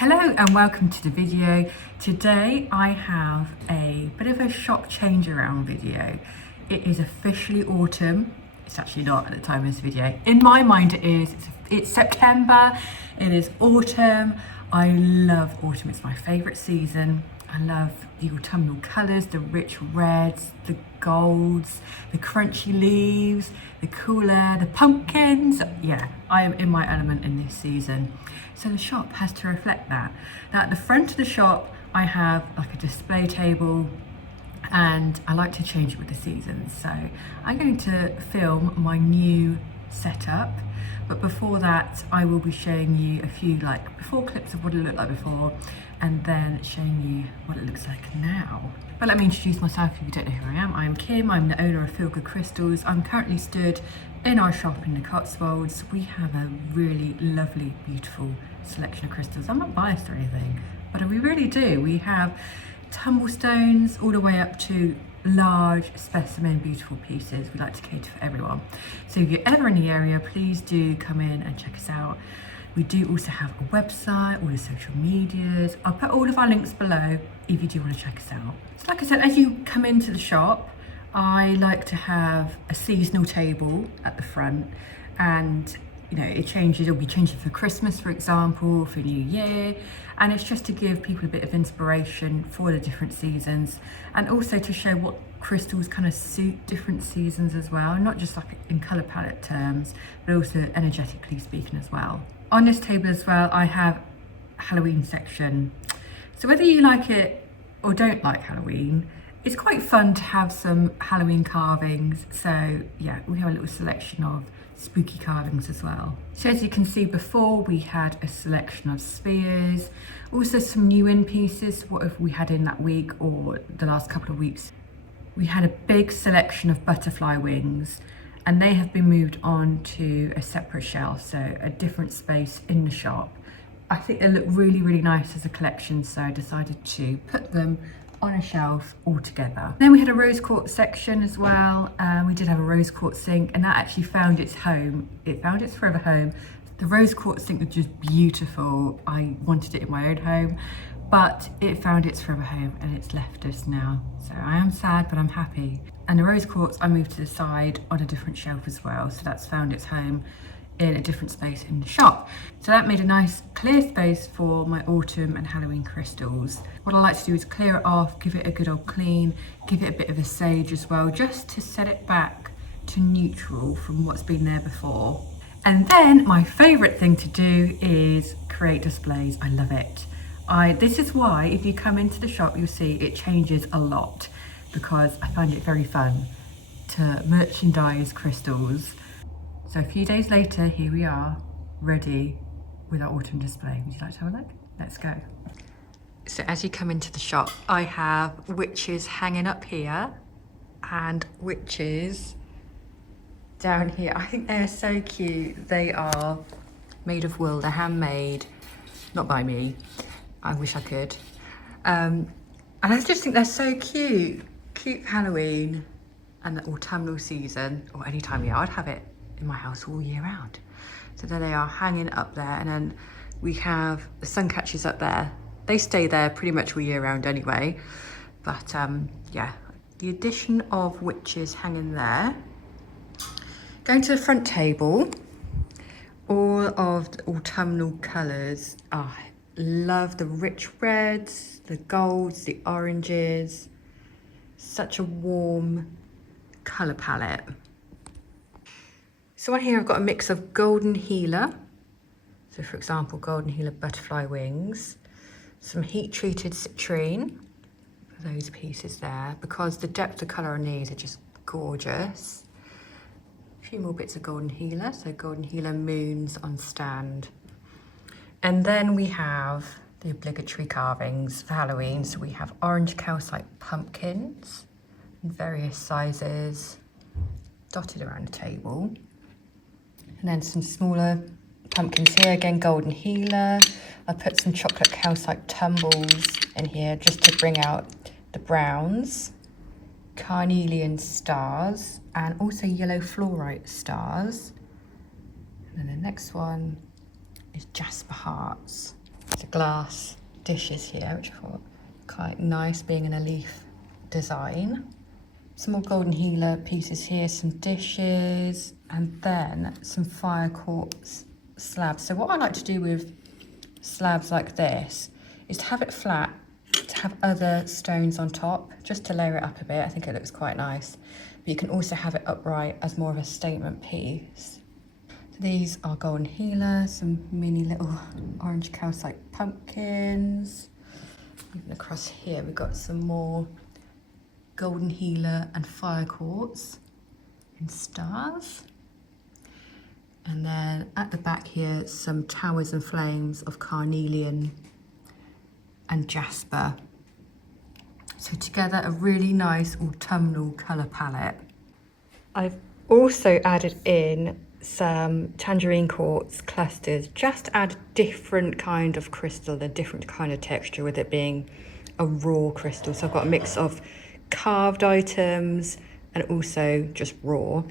Hello and welcome to the video. Today I have a bit of a shop change around video. It is officially autumn. It's actually not at the time of this video. In my mind it is. It's September. It is autumn. I love autumn. It's my favourite season. I love the autumnal colours, the rich reds, the golds, the crunchy leaves, the cool air, the pumpkins. Yeah, I am in my element in this season. So the shop has to reflect that. Now at the front of the shop, I have like a display table and I like to change it with the seasons. So I'm going to film my new setup. But before that, I will be showing you a few like before clips of what it looked like before and then showing you what it looks like now. But let me introduce myself if you don't know who I am. I'm Kim, I'm the owner of Feel Good Crystals. I'm currently stood in our shop in the Cotswolds. We have a really lovely, beautiful selection of crystals. I'm not biased or anything, but we really do. We have tumblestones all the way up to large specimen beautiful pieces. We like to cater for everyone. So if you're ever in the area, please do come in and check us out. We do also have a website, all the social medias. I'll put all of our links below if you do want to check us out. So like I said, as you come into the shop, I like to have a seasonal table at the front, and you know, it changes. It'll be changing for Christmas, for example, for New Year, and it's just to give people a bit of inspiration for the different seasons, and also to show what crystals kind of suit different seasons as well, not just like in colour palette terms, but also energetically speaking as well. On this table as well, I have a Halloween section. So whether you like it or don't like Halloween, it's quite fun to have some Halloween carvings. So yeah, we have a little selection of spooky carvings as well. So as you can see before, we had a selection of spheres, also some new in pieces. What have we had in that week or the last couple of weeks? We had a big selection of butterfly wings, and they have been moved on to a separate shelf, so a different space in the shop. I think they look really, really nice as a collection, so I decided to put them on a shelf all together. Then we had a rose quartz section as well. We did have a rose quartz sink, and that actually found its home. It found its forever home. The rose quartz sink was just beautiful. I wanted it in my own home, but it found its forever home and it's left us now. So I am sad, but I'm happy. And the rose quartz I moved to the side on a different shelf as well. So that's found its home in a different space in the shop. So that made a nice clear space for my autumn and Halloween crystals. What I like to do is clear it off, give it a good old clean, give it a bit of a sage as well, just to set it back to neutral from what's been there before. And then my favorite thing to do is create displays. I love it. This is why if you come into the shop, you'll see it changes a lot, because I find it very fun to merchandise crystals. So a few days later, here we are, ready with our autumn display. Would you like to have a look? Let's go. So as you come into the shop, I have witches hanging up here and witches down here. I think they're so cute. They are made of wool, they're handmade, not by me. I wish I could. And I just think they're so cute. Cute for Halloween and the autumnal season, or any time of year. I'd have it in my house all year round. So there they are hanging up there, and then we have the sun catchers up there. They stay there pretty much all year round anyway, but yeah, the addition of witches hanging there. Going to the front table, all of the autumnal colours. Oh, I love the rich reds, the golds, the oranges. Such a warm colour palette. So on here I've got a mix of golden healer. So for example, golden healer butterfly wings. Some heat treated citrine for those pieces there, because the depth of colour on these are just gorgeous. A few more bits of golden healer, so golden healer moons on stand. And then we have the obligatory carvings for Halloween. So we have orange calcite pumpkins in various sizes dotted around the table. And then some smaller pumpkins here, again golden healer. I put some chocolate calcite tumbles in here just to bring out the browns. Carnelian stars and also yellow fluorite stars. And then the next one is jasper hearts. the glass dishes here, which I thought quite nice being in a leaf design. Some more golden healer pieces here, some dishes, and then some fire quartz slabs. So what I like to do with slabs like this is to have it flat, to have other stones on top, just to layer it up a bit. I think it looks quite nice. But you can also have it upright as more of a statement piece. So these are golden healer, some mini little orange calcite pumpkins. Even across here we've got some more golden healer and fire quartz in stars. And then at the back here, some towers and flames of carnelian and jasper. So together, a really nice autumnal colour palette. I've also added in some tangerine quartz clusters, just to add a different kind of crystal, a different kind of texture, with it being a raw crystal. So I've got a mix of carved items and also just raw,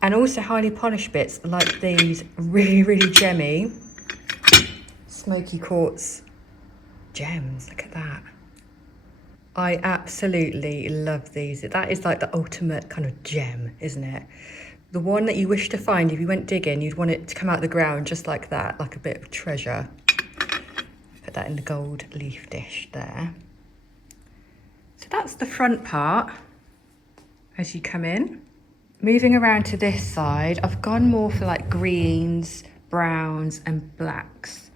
and also highly polished bits like these really gemmy smoky quartz gems. Look at that. I absolutely love these. That is like the ultimate kind of gem, isn't it? The one that you wish to find. If you went digging, you'd want it to come out of the ground just like that, like a bit of treasure. Put that in the gold leaf dish there. So that's the front part as you come in. Moving around to this side, I've gone more for like greens, browns and blacks.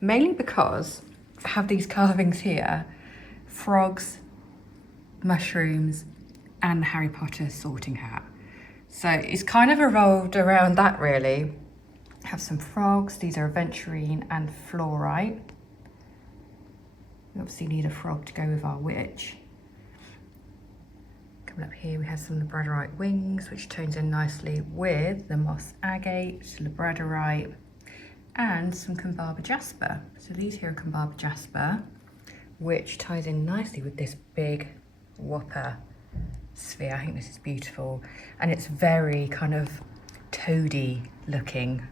Mainly because I have these carvings here, frogs, mushrooms and the Harry Potter sorting hat. So it's kind of evolved around that really. I have some frogs, these are aventurine and fluorite. We obviously need a frog to go with our witch. Up here we have some labradorite wings, which tones in nicely with the moss agate, labradorite, and some Kumbaba jasper. So these here are Kumbaba jasper, which ties in nicely with this big whopper sphere. I think this is beautiful, and it's very kind of toady looking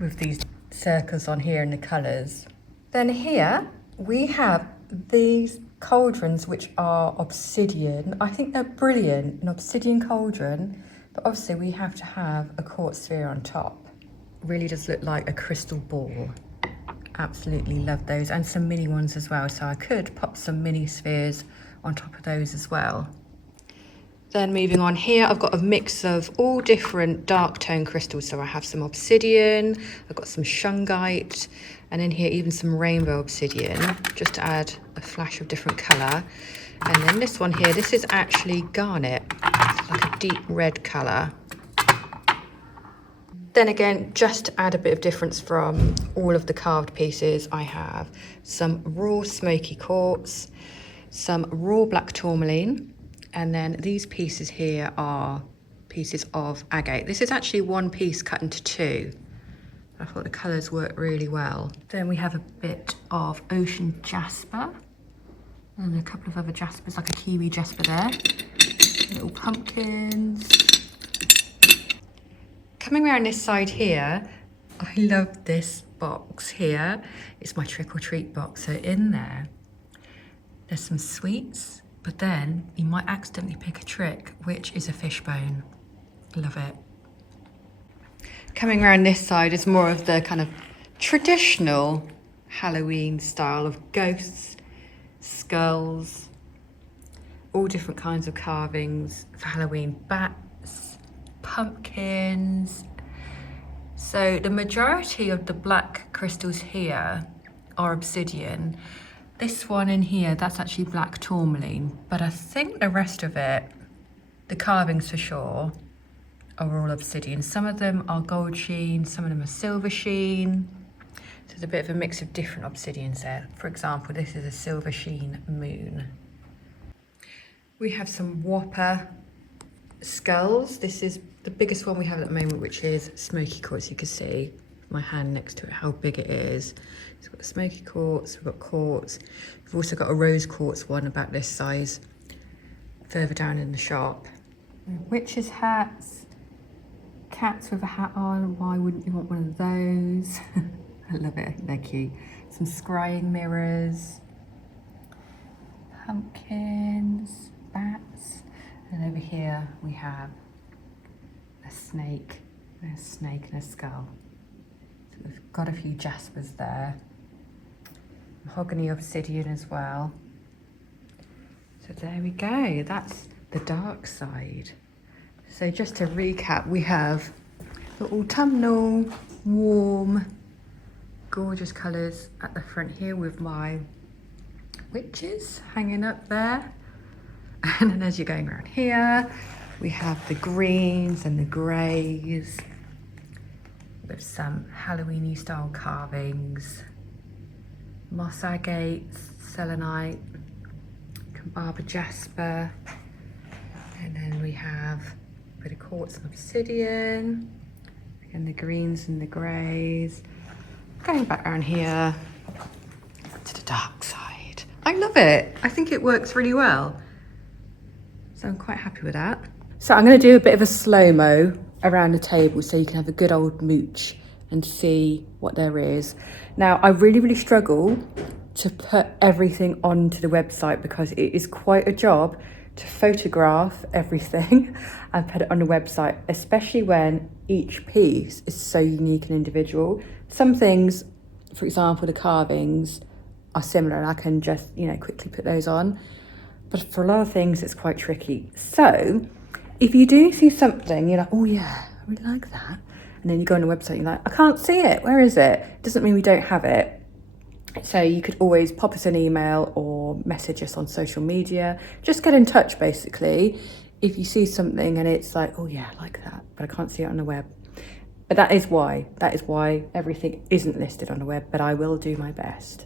with these circles on here and the colours. Then here we have these cauldrons, which are obsidian. I think they're brilliant, an obsidian cauldron, but obviously we have to have a quartz sphere on top. Really does look like a crystal ball. Absolutely love those, and some mini ones as well, so I could pop some mini spheres on top of those as well. Then moving on here, I've got a mix of all different dark tone crystals. So I have some obsidian, I've got some shungite, and in here even some rainbow obsidian, just to add a flash of different colour. And then this one here, this is actually garnet, it's like a deep red colour. Then again, just to add a bit of difference from all of the carved pieces, I have some raw smoky quartz, some raw black tourmaline, and then these pieces here are pieces of agate. This is actually one piece cut into two. I thought the colours work really well. Then we have a bit of ocean jasper and a couple of other jaspers, like a kiwi jasper there. Little pumpkins. Coming around this side here, I love this box here. It's my trick or treat box. So in there's some sweets, but then you might accidentally pick a trick, which is a fishbone. Love it. Coming around this side is more of the kind of traditional Halloween style of ghosts, skulls, all different kinds of carvings for Halloween, bats, pumpkins. So the majority of the black crystals here are obsidian. This one in here, that's actually black tourmaline, but I think the rest of it, the carvings for sure, are all obsidian. Some of them are gold sheen, some of them are silver sheen. So there's a bit of a mix of different obsidians there. For example, this is a silver sheen moon. We have some whopper skulls. This is the biggest one we have at the moment, which is smoky quartz. You can see my hand next to it how big it is. It's got smoky quartz, we've got quartz. We've also got a rose quartz one about this size further down in the shop. Witches' hats, cats with a hat on. Why wouldn't you want one of those? I love it, they're cute. some scrying mirrors, pumpkins, bats, and over here we have a snake and a skull. So we've got a few jaspers there, mahogany obsidian as well. So there we go, that's the dark side. So just to recap, we have the autumnal, warm, gorgeous colours at the front here with my witches hanging up there. And then as you're going around here, we have the greens and the greys with some Halloween-y style carvings, moss agates, selenite, Barber jasper, and then we have a bit of quartz and obsidian, and the greens and the greys. Going back around here to the dark side. I love it. I think it works really well. So I'm quite happy with that. So I'm going to do a bit of a slow-mo around the table so you can have a good old mooch and see what there is. Now, I really struggle to put everything onto the website because it is quite a job to photograph everything and put it on the website, especially when each piece is so unique and individual. Some things, for example, the carvings are similar and I can just, you know, quickly put those on. But for a lot of things, it's quite tricky. So if you do see something, you're like, oh yeah, I really like that. And then you go on the website, you're like, I can't see it. Where is it? Doesn't mean we don't have it. So you could always pop us an email or message us on social media. Just get in touch, basically. If you see something and it's like, oh yeah, I like that, but I can't see it on the web. But that is why everything isn't listed on the web, but I will do my best.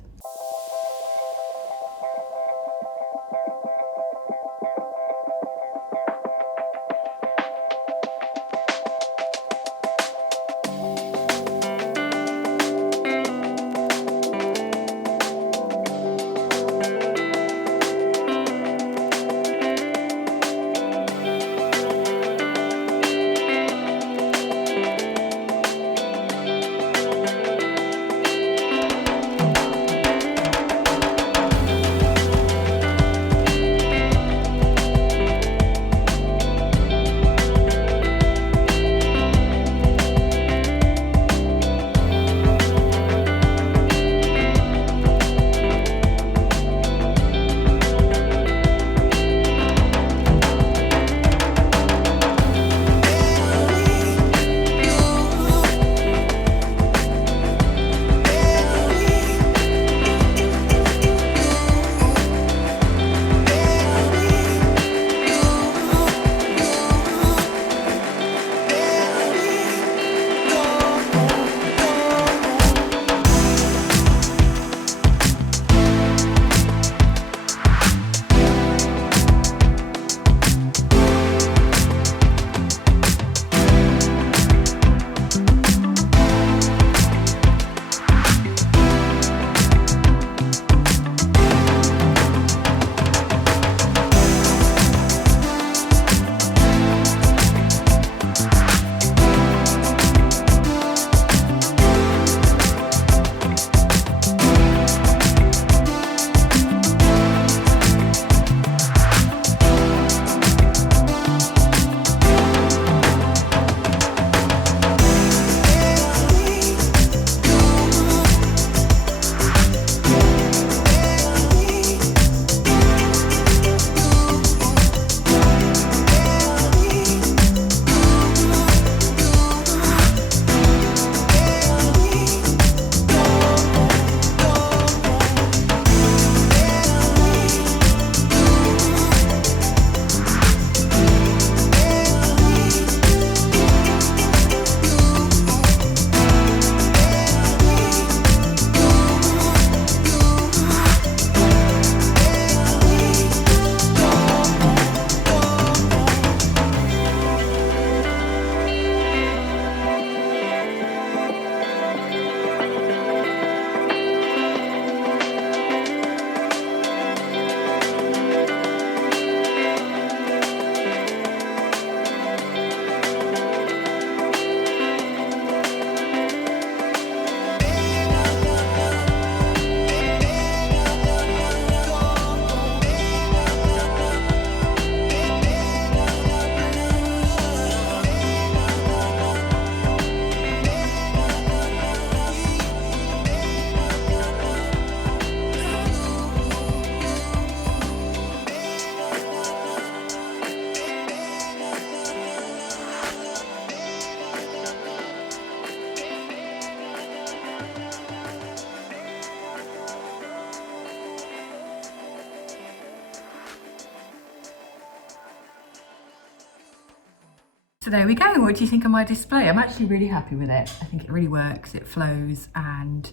So there we go. What do you think of my display? I'm actually really happy with it. I think it really works, it flows, and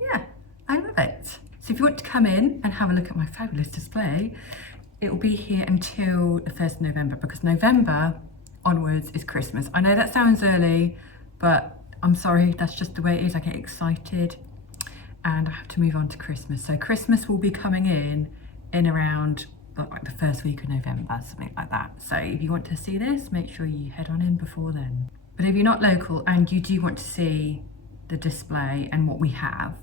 yeah, I love it. So if you want to come in and have a look at my fabulous display, it will be here until the 1st of November, because November onwards is Christmas. I know that sounds early, but I'm sorry, that's just the way it is. I get excited and I have to move on to Christmas. So Christmas will be coming in around like the first week of November, something like that. So if you want to see this, make sure you head on in before then. But if you're not local and you do want to see the display and what we have,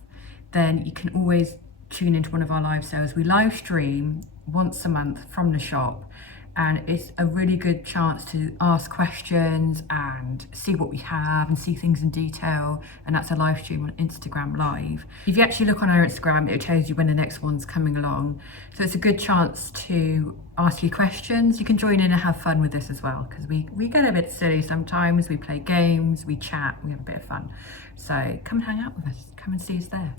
then you can always tune into one of our live sales. We live stream once a month from the shop, and it's a really good chance to ask questions and see what we have and see things in detail. And that's a live stream on Instagram Live. If you actually look on our Instagram, it tells you when the next one's coming along. So it's a good chance to ask you questions. You can join in and have fun with this as well, because we get a bit silly sometimes. We play games, we chat, we have a bit of fun. So come and hang out with us, come and see us there.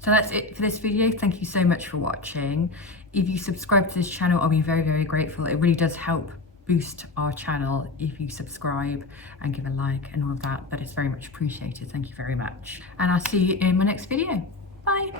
So that's it for this video. Thank you so much for watching. If you subscribe to this channel, I'll be very, very grateful. It really does help boost our channel if you subscribe and give a like and all of that, but it's very much appreciated. Thank you very much. And I'll see you in my next video. Bye.